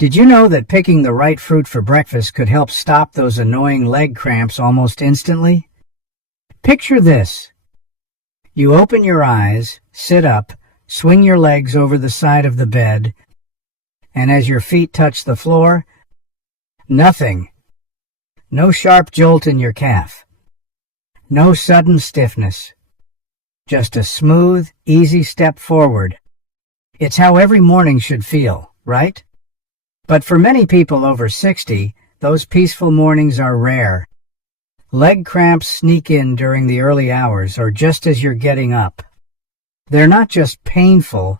Did you know that picking the right fruit for breakfast could help stop those annoying leg cramps almost instantly? Picture this. You open your eyes, sit up, swing your legs over the side of the bed, and as your feet touch the floor, nothing. No sharp jolt in your calf. No sudden stiffness. Just a smooth, easy step forward. It's how every morning should feel, right? But for many people over 60, those peaceful mornings are rare. Leg cramps sneak in during the early hours or just as you're getting up. They're not just painful,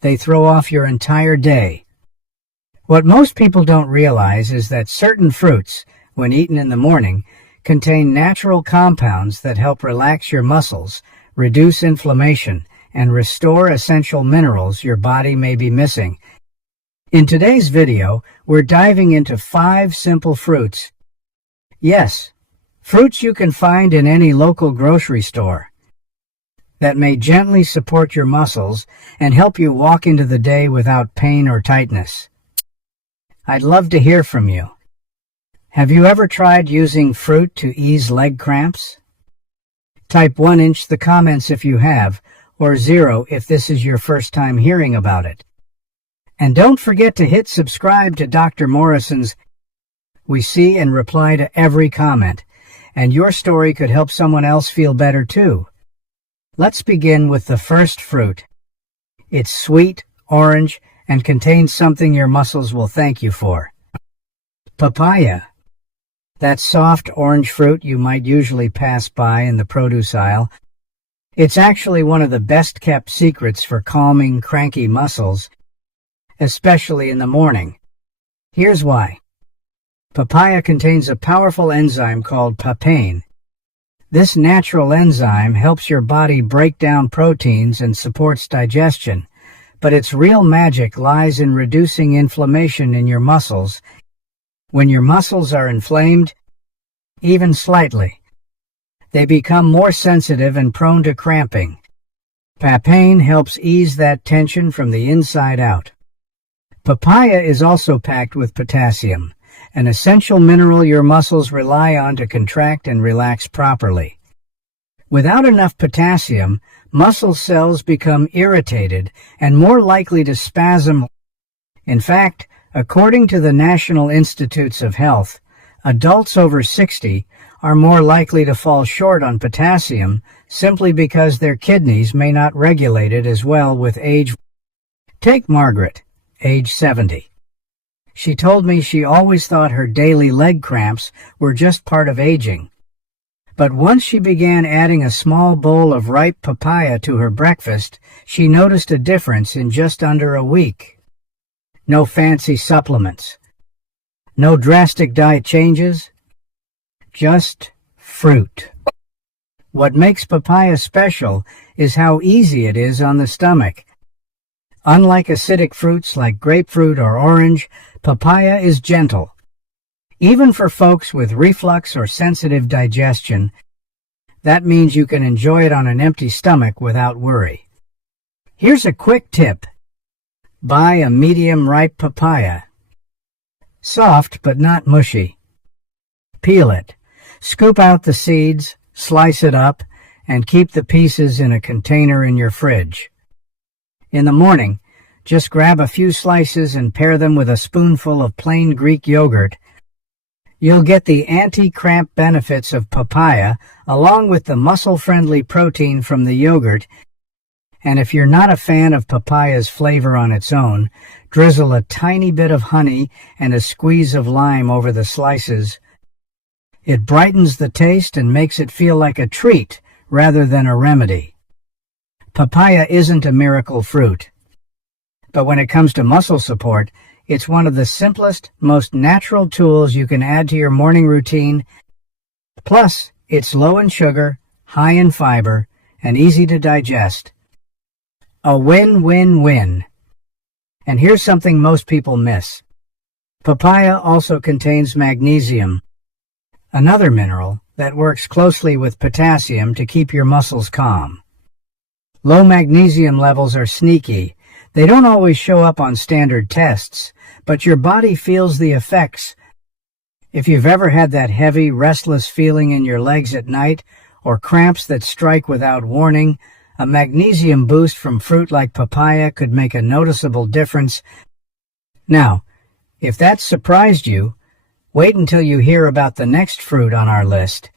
they throw off your entire day. What most people don't realize is that certain fruits, when eaten in the morning, contain natural compounds that help relax your muscles, reduce inflammation, and restore essential minerals your body may be missing. In today's video, we're diving into 5 simple fruits. Yes, fruits you can find in any local grocery store that may gently support your muscles and help you walk into the day without pain or tightness. I'd love to hear from you. Have you ever tried using fruit to ease leg cramps? Type 1 in the comments if you have, or 0 if this is your first time hearing about it. And don't forget to hit subscribe to Dr. Morrison's. We see and reply to every comment, and your story could help someone else feel better too. Let's begin with the first fruit. It's sweet, orange, and contains something your muscles will thank you for. Papaya. That soft orange fruit you might usually pass by in the produce aisle. It's actually one of the best-kept secrets for calming cranky muscles, especially in the morning. Here's why. Papaya contains a powerful enzyme called papain. This natural enzyme helps your body break down proteins and supports digestion, but its real magic lies in reducing inflammation in your muscles. When your muscles are inflamed, even slightly, they become more sensitive and prone to cramping. Papain helps ease that tension from the inside out. Papaya is also packed with potassium, an essential mineral your muscles rely on to contract and relax properly. Without enough potassium, muscle cells become irritated and more likely to spasm. In fact, according to the National Institutes of Health, adults over 60 are more likely to fall short on potassium simply because their kidneys may not regulate it as well with age. Take Margaret, age 70. She told me she always thought her daily leg cramps were just part of aging. But once she began adding a small bowl of ripe papaya to her breakfast, she noticed a difference in just under a week. No fancy supplements. No drastic diet changes. Just fruit. What makes papaya special is how easy it is on the stomach. Unlike acidic fruits like grapefruit or orange, papaya is gentle. Even for folks with reflux or sensitive digestion, that means you can enjoy it on an empty stomach without worry. Here's a quick tip. Buy a medium-ripe papaya. Soft but not mushy. Peel it. Scoop out the seeds, slice it up, and keep the pieces in a container in your fridge. In the morning, just grab a few slices and pair them with a spoonful of plain Greek yogurt. You'll get the anti-cramp benefits of papaya along with the muscle-friendly protein from the yogurt. And if you're not a fan of papaya's flavor on its own, drizzle a tiny bit of honey and a squeeze of lime over the slices. It brightens the taste and makes it feel like a treat rather than a remedy. Papaya isn't a miracle fruit, but when it comes to muscle support, it's one of the simplest, most natural tools you can add to your morning routine. Plus, it's low in sugar, high in fiber, and easy to digest. A win-win-win. And here's something most people miss. Papaya also contains magnesium, another mineral that works closely with potassium to keep your muscles calm. Low magnesium levels are sneaky. They don't always show up on standard tests, but your body feels the effects. If you've ever had that heavy, restless feeling in your legs at night, or cramps that strike without warning, a magnesium boost from fruit like papaya could make a noticeable difference. Now, if that surprised you, wait until you hear about the next fruit on our list.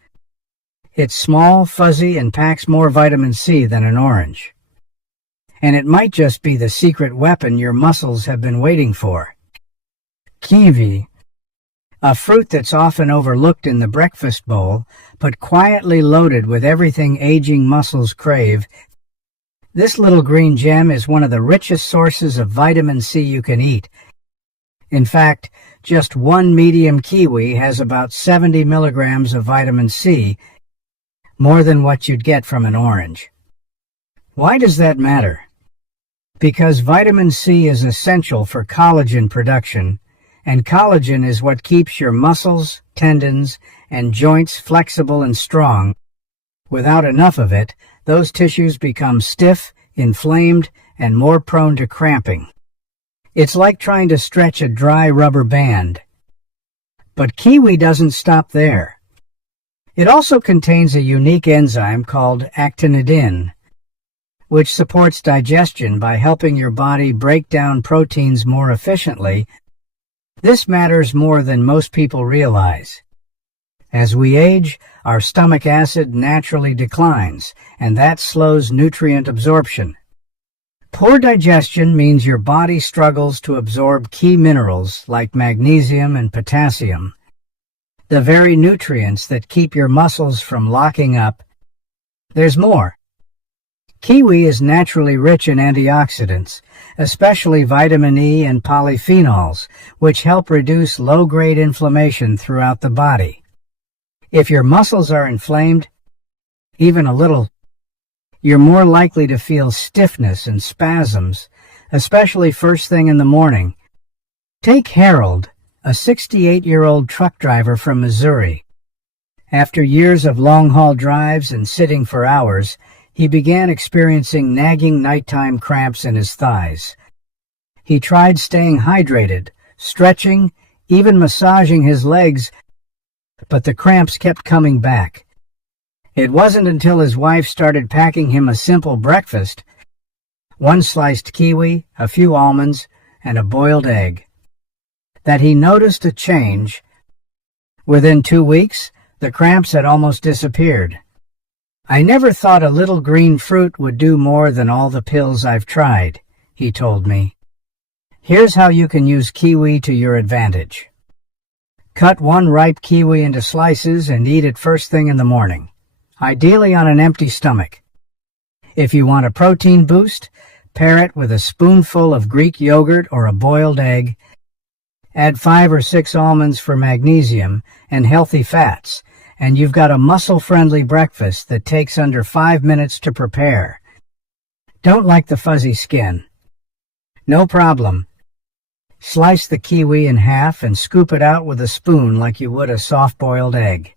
It's small, fuzzy, and packs more vitamin C than an orange. And it might just be the secret weapon your muscles have been waiting for. Kiwi. A fruit that's often overlooked in the breakfast bowl, but quietly loaded with everything aging muscles crave. This little green gem is one of the richest sources of vitamin C you can eat. In fact, just one medium kiwi has about 70 milligrams of vitamin C, more than what you'd get from an orange. Why does that matter? Because vitamin C is essential for collagen production, and collagen is what keeps your muscles, tendons, and joints flexible and strong. Without enough of it, those tissues become stiff, inflamed, and more prone to cramping. It's like trying to stretch a dry rubber band. But kiwi doesn't stop there. It also contains a unique enzyme called actinidin, which supports digestion by helping your body break down proteins more efficiently. This matters more than most people realize. As we age, our stomach acid naturally declines, and that slows nutrient absorption. Poor digestion means your body struggles to absorb key minerals like magnesium and potassium, the very nutrients that keep your muscles from locking up. There's more. Kiwi is naturally rich in antioxidants, especially vitamin E and polyphenols, which help reduce low-grade inflammation throughout the body. If your muscles are inflamed, even a little, you're more likely to feel stiffness and spasms, especially first thing in the morning. Take Harold, a 68-year-old truck driver from Missouri. After years of long-haul drives and sitting for hours, he began experiencing nagging nighttime cramps in his thighs. He tried staying hydrated, stretching, even massaging his legs, but the cramps kept coming back. It wasn't until his wife started packing him a simple breakfast, one sliced kiwi, a few almonds, and a boiled egg, that he noticed a change. Within 2 weeks, the cramps had almost disappeared. "I never thought a little green fruit would do more than all the pills I've tried," he told me. Here's how you can use kiwi to your advantage. Cut one ripe kiwi into slices and eat it first thing in the morning, ideally on an empty stomach. If you want a protein boost, pair it with a spoonful of Greek yogurt or a boiled egg. Add 5 or 6 almonds for magnesium and healthy fats, and you've got a muscle-friendly breakfast that takes under 5 minutes to prepare. Don't like the fuzzy skin? No problem. Slice the kiwi in half and scoop it out with a spoon like you would a soft-boiled egg.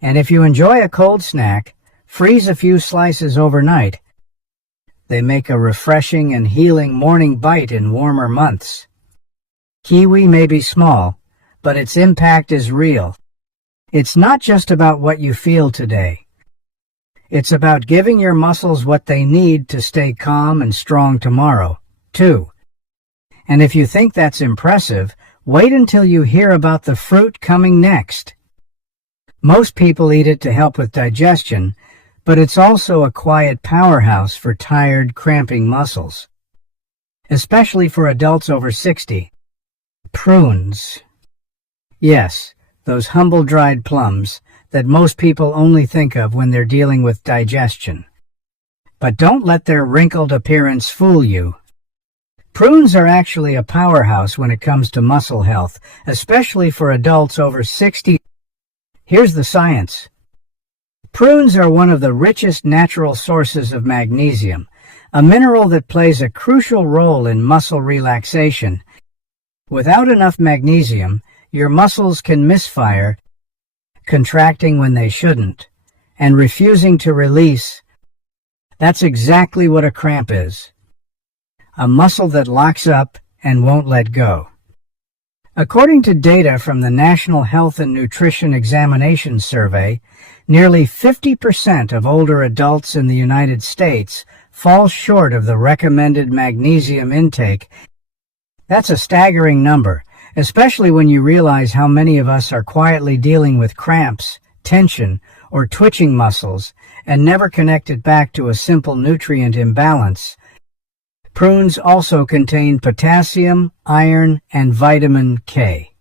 And if you enjoy a cold snack, freeze a few slices overnight. They make a refreshing and healing morning bite in warmer months. Kiwi may be small, but its impact is real. It's not just about what you feel today. It's about giving your muscles what they need to stay calm and strong tomorrow, too. And if you think that's impressive, wait until you hear about the fruit coming next. Most people eat it to help with digestion, but it's also a quiet powerhouse for tired, cramping muscles, especially for adults over 60. Prunes. Yes, those humble dried plums that most people only think of when they're dealing with digestion. But don't let their wrinkled appearance fool you. Prunes are actually a powerhouse when it comes to muscle health, especially for adults over 60. Here's the science. Prunes are one of the richest natural sources of magnesium, a mineral that plays a crucial role in muscle relaxation. Without enough magnesium, your muscles can misfire, contracting when they shouldn't, and refusing to release. That's exactly what a cramp is. A muscle that locks up and won't let go. According to data from the National Health and Nutrition Examination Survey, nearly 50% of older adults in the United States fall short of the recommended magnesium intake. That's a staggering number, especially when you realize how many of us are quietly dealing with cramps, tension, or twitching muscles and never connect it back to a simple nutrient imbalance. Prunes also contain potassium, iron, and vitamin K,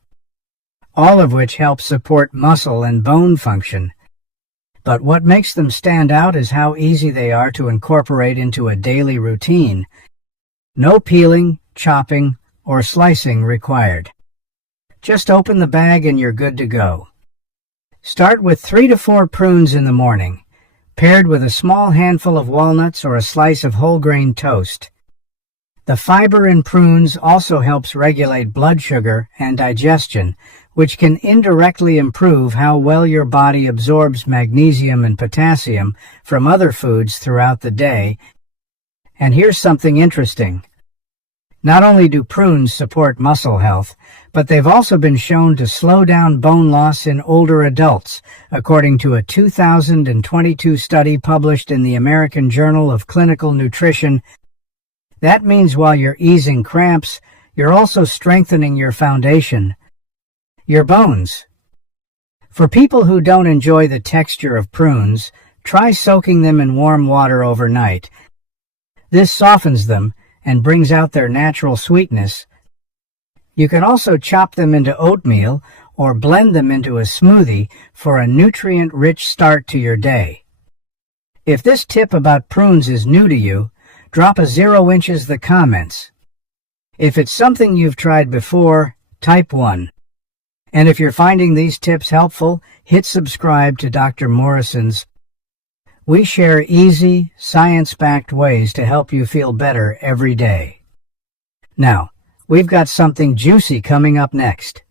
all of which help support muscle and bone function. But what makes them stand out is how easy they are to incorporate into a daily routine. No peeling, chopping, or slicing required. Just open the bag and you're good to go. Start with 3 to 4 prunes in the morning, paired with a small handful of walnuts or a slice of whole grain toast. The fiber in prunes also helps regulate blood sugar and digestion, which can indirectly improve how well your body absorbs magnesium and potassium from other foods throughout the day. And here's something interesting. Not only do prunes support muscle health, but they've also been shown to slow down bone loss in older adults, according to a 2022 study published in the American Journal of Clinical Nutrition. That means while you're easing cramps, you're also strengthening your foundation, your bones. For people who don't enjoy the texture of prunes, try soaking them in warm water overnight. This softens them and brings out their natural sweetness. You can also chop them into oatmeal or blend them into a smoothie for a nutrient-rich start to your day. If this tip about prunes is new to you, drop a 0 inches the comments. If it's something you've tried before, type 1. And if you're finding these tips helpful, hit subscribe to Dr. Morrison's. We share easy, science-backed ways to help you feel better every day. Now, we've got something juicy coming up next.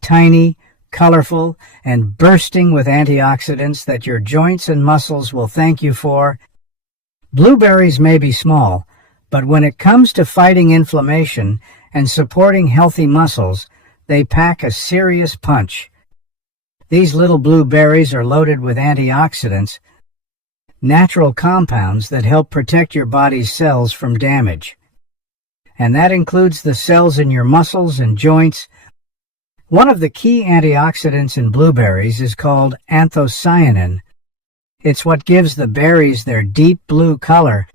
Tiny, colorful, and bursting with antioxidants that your joints and muscles will thank you for. Blueberries may be small, but when it comes to fighting inflammation and supporting healthy muscles, they pack a serious punch. These little blueberries are loaded with antioxidants, natural compounds that help protect your body's cells from damage. And that includes the cells in your muscles and joints. One of the key antioxidants in blueberries is called anthocyanin. It's what gives the berries their deep blue color.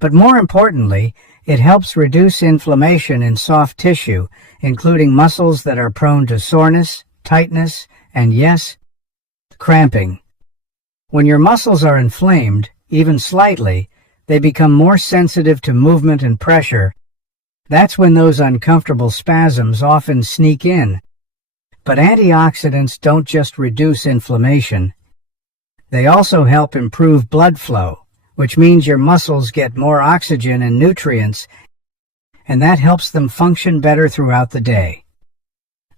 But more importantly, it helps reduce inflammation in soft tissue, including muscles that are prone to soreness, tightness, and yes, cramping. When your muscles are inflamed, even slightly, they become more sensitive to movement and pressure. That's when those uncomfortable spasms often sneak in. But antioxidants don't just reduce inflammation. They also help improve blood flow, which means your muscles get more oxygen and nutrients, and that helps them function better throughout the day.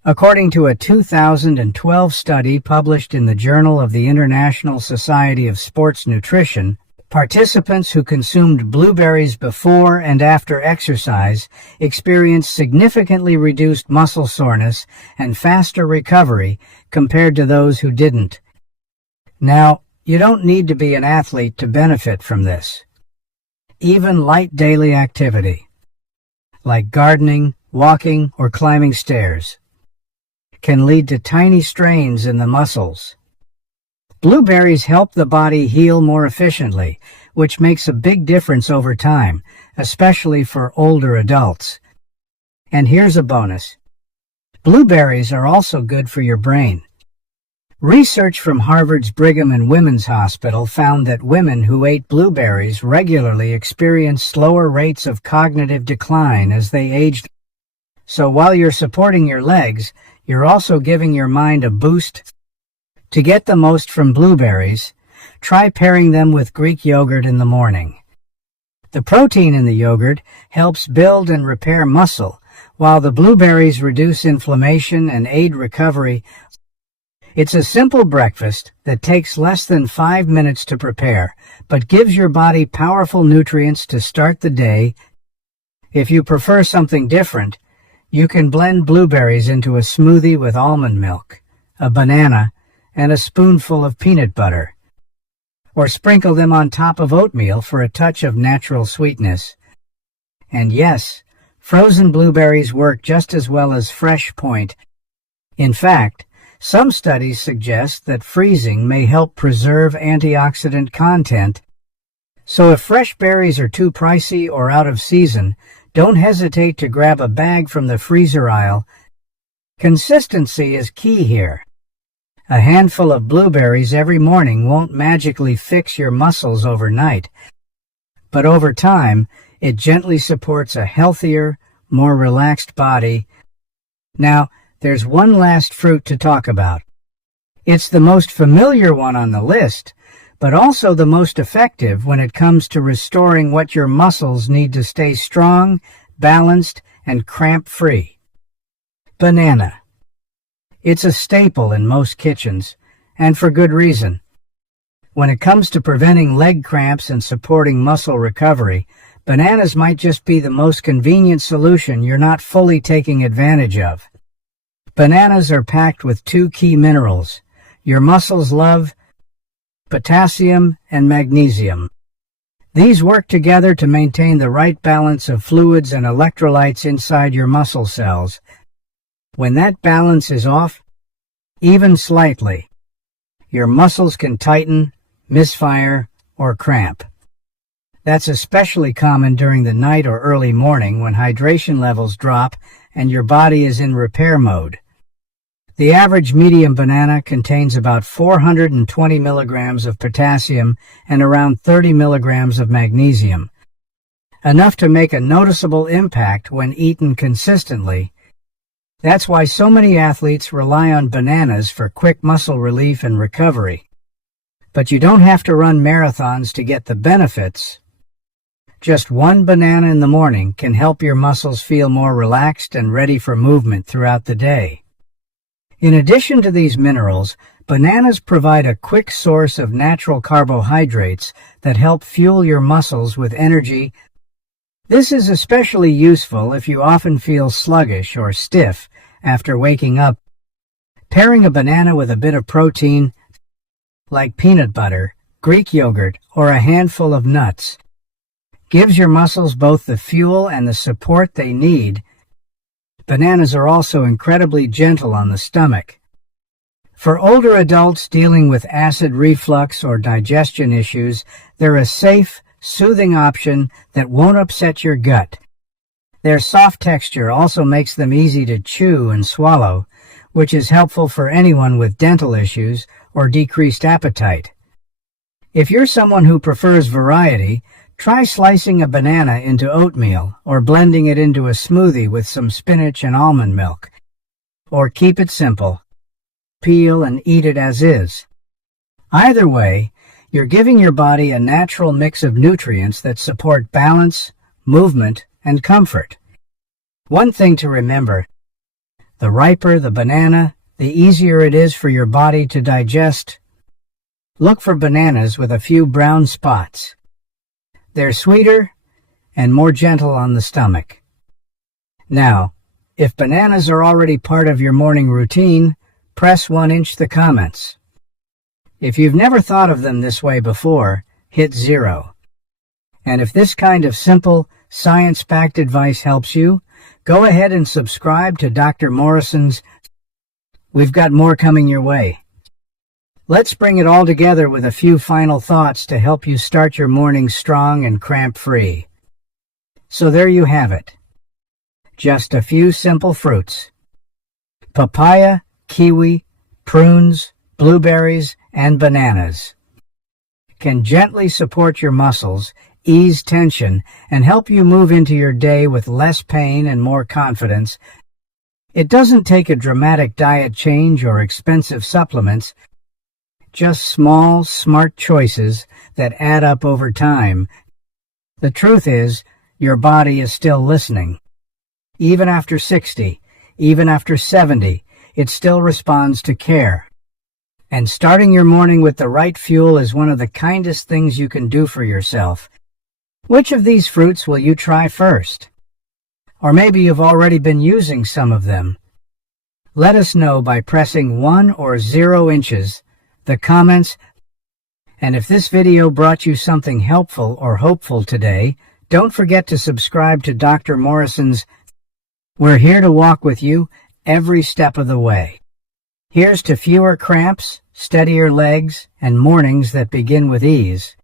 According to a 2012 study published in the Journal of the International Society of Sports Nutrition, participants who consumed blueberries before and after exercise experienced significantly reduced muscle soreness and faster recovery compared to those who didn't. Now, you don't need to be an athlete to benefit from this. Even light daily activity, like gardening, walking, or climbing stairs, can lead to tiny strains in the muscles. Blueberries help the body heal more efficiently, which makes a big difference over time, especially for older adults. And here's a bonus. Blueberries are also good for your brain. Research from Harvard's Brigham and Women's Hospital found that women who ate blueberries regularly experienced slower rates of cognitive decline as they aged. So while you're supporting your legs, you're also giving your mind a boost. To get the most from blueberries, try pairing them with Greek yogurt in the morning. The protein in the yogurt helps build and repair muscle, while the blueberries reduce inflammation and aid recovery. It's a simple breakfast that takes less than 5 minutes to prepare, but gives your body powerful nutrients to start the day. If you prefer something different, You can blend blueberries into a smoothie with almond milk, a banana, and a spoonful of peanut butter, or sprinkle them on top of oatmeal for a touch of natural sweetness. And yes, frozen blueberries work just as well as fresh point. In fact, some studies suggest that freezing may help preserve antioxidant content. So if fresh berries are too pricey or out of season, don't hesitate to grab a bag from the freezer aisle. Consistency is key here. A handful of blueberries every morning won't magically fix your muscles overnight, but over time, it gently supports a healthier, more relaxed body. Now, there's one last fruit to talk about. It's the most familiar one on the list, but also the most effective when it comes to restoring what your muscles need to stay strong, balanced, and cramp-free. Banana. It's a staple in most kitchens, and for good reason. When it comes to preventing leg cramps and supporting muscle recovery, bananas might just be the most convenient solution you're not fully taking advantage of. Bananas are packed with two key minerals your muscles love: potassium and magnesium. These work together to maintain the right balance of fluids and electrolytes inside your muscle cells. When that balance is off, even slightly, your muscles can tighten, misfire, or cramp. That's especially common during the night or early morning when hydration levels drop and your body is in repair mode. The average medium banana contains about 420 milligrams of potassium and around 30 milligrams of magnesium, enough to make a noticeable impact when eaten consistently. That's why so many athletes rely on bananas for quick muscle relief and recovery. But you don't have to run marathons to get the benefits. Just one banana in the morning can help your muscles feel more relaxed and ready for movement throughout the day. In addition to these minerals, bananas provide a quick source of natural carbohydrates that help fuel your muscles with energy. This is especially useful if you often feel sluggish or stiff after waking up. Pairing a banana with a bit of protein, like peanut butter, Greek yogurt, or a handful of nuts, gives your muscles both the fuel and the support they need. Bananas are also incredibly gentle on the stomach. For older adults dealing with acid reflux or digestion issues, they're a safe, soothing option that won't upset your gut. Their soft texture also makes them easy to chew and swallow, which is helpful for anyone with dental issues or decreased appetite. If you're someone who prefers variety, try slicing a banana into oatmeal or blending it into a smoothie with some spinach and almond milk. Or keep it simple. Peel and eat it as is. Either way, you're giving your body a natural mix of nutrients that support balance, movement, and comfort. One thing to remember: the riper the banana, the easier it is for your body to digest. Look for bananas with a few brown spots. They're sweeter and more gentle on the stomach. Now, if bananas are already part of your morning routine, press 1 the comments. If you've never thought of them this way before, hit 0. And if this kind of simple, science-backed advice helps you, go ahead and subscribe to Dr. Morrison's. We've got more coming your way. Let's bring it all together with a few final thoughts to help you start your morning strong and cramp-free. So there you have it. Just a few simple fruits. Papaya, kiwi, prunes, blueberries, and bananas can gently support your muscles, ease tension, and help you move into your day with less pain and more confidence. It doesn't take a dramatic diet change or expensive supplements. Just small, smart choices that add up over time. The truth is, your body is still listening. Even after 60, even after 70, it still responds to care. And starting your morning with the right fuel is one of the kindest things you can do for yourself. Which of these fruits will you try first? Or maybe you've already been using some of them. Let us know by pressing 1 or 0 inches, the comments, and if this video brought you something helpful or hopeful today, don't forget to subscribe to Dr. Morrison's. We're here to walk with you every step of the way. Here's to fewer cramps, steadier legs, and mornings that begin with ease.